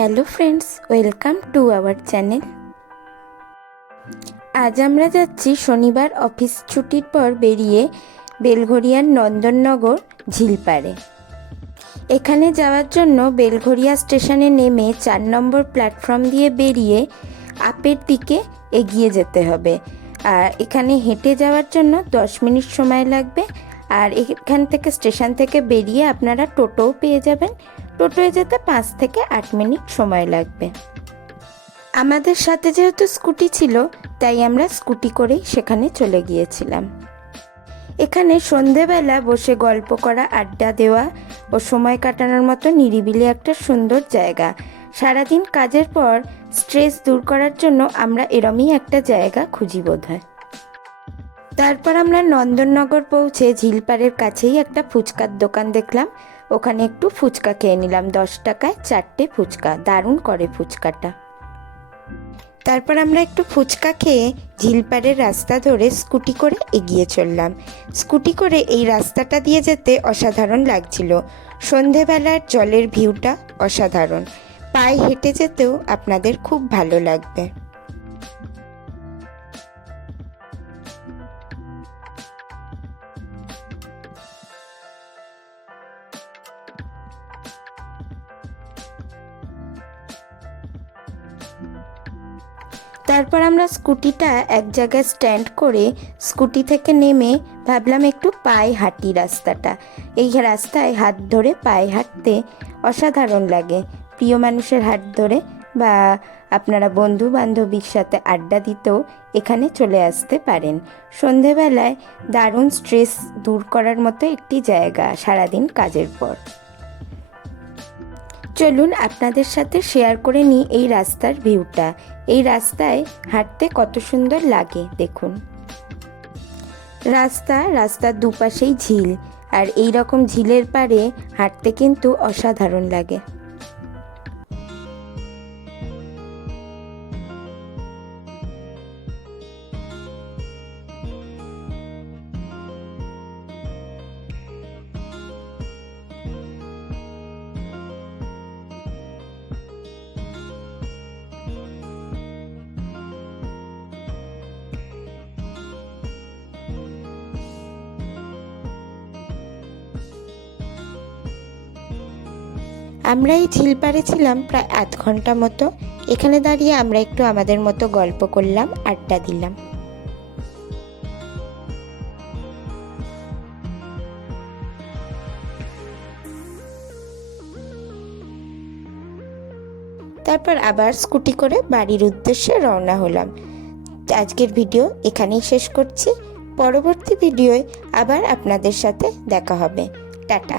Hello friends, welcome to our channel. আজ আমরা যাচ্ছি শনিবার অফিস ছুটির পর বেরিয়ে বেলঘরিয়ার নন্দননগর ঝিলপাড়ে। এখানে যাওয়ার জন্য বেলঘরিয়া স্টেশনে নেমে 4 নম্বর প্ল্যাটফর্ম দিয়ে বেরিয়ে আপের দিকে এগিয়ে যেতে হবে। আর এখানে হেঁটে যাওয়ার জন্য 10 মিনিট সময় লাগবে। আর এখান থেকে স্টেশন থেকে বেরিয়ে আপনারা টোটোও পেয়ে যাবেন। টোটোয় যেতে 5 থেকে 8 মিনিট সময় লাগবে। আমাদের সাথে যেহেতু স্কুটি ছিল, তাই আমরা স্কুটি করেই সেখানে চলে গিয়েছিলাম। এখানে সন্ধেবেলা বসে গল্প করা, আড্ডা দেওয়া ও সময় কাটানোর মতো নিরিবিলি একটা সুন্দর জায়গা। সারাদিন কাজের পর স্ট্রেস দূর করার জন্য আমরা এরমই একটা জায়গা খুঁজি বোধহয়। তারপর আমরা নন্দননগর পৌঁছে ঝিলপাড়ের কাছেই একটা ফুচকার দোকান দেখলাম। ওখানে একটু ফুচকা খেয়ে নিলাম। 10 টাকায় 4টে ফুচকা, দারুণ করে ফুচকাটা। তারপর আমরা একটু ফুচকা খেয়ে ঝিলপাড়ের রাস্তা ধরে স্কুটি করে এগিয়ে চললাম। স্কুটি করে এই রাস্তাটা দিয়ে যেতে অসাধারণ লাগছিল। সন্ধেবেলার জলের ভিউটা অসাধারণ। পায়ে হেঁটে যেতেও আপনাদের খুব ভালো লাগবে। তারপর আমরা স্কুটিটা এক জায়গায় স্ট্যান্ড করে স্কুটি থেকে নেমে ভাবলাম একটু পায়ে হাঁটি রাস্তাটা। এই রাস্তায় হাত ধরে পায়ে হাঁটতে অসাধারণ লাগে। প্রিয় মানুষের হাত ধরে বা আপনারা বন্ধু বান্ধবীর সাথে আড্ডা দিতেও এখানে চলে আসতে পারেন। সন্ধেবেলায় দারুণ স্ট্রেস দূর করার মতো একটি জায়গা সারাদিন কাজের পর। চলুন আপনাদের সাথে শেয়ার করে নিই এই রাস্তার ভিউটা। এই রাস্তায় হাঁটতে কত সুন্দর লাগে দেখুন। রাস্তার দুপাশেই ঝিল, আর এই রকম ঝিলের পাড়ে হাঁটতে কিন্তু অসাধারণ লাগে। আমরা এই ঝিলপাড়ে ছিলাম প্রায় 8 ঘন্টা মতো। এখানে দাঁড়িয়ে আমরা একটু আমাদের মতো গল্প করলাম, আড্ডা দিলাম। তারপর আবার স্কুটি করে বাড়ির উদ্দেশ্যে রওনা হলাম। আজকের ভিডিও এখানেই শেষ করছি। পরবর্তী ভিডিওয় আবার আপনাদের সাথে দেখা হবে। টাটা।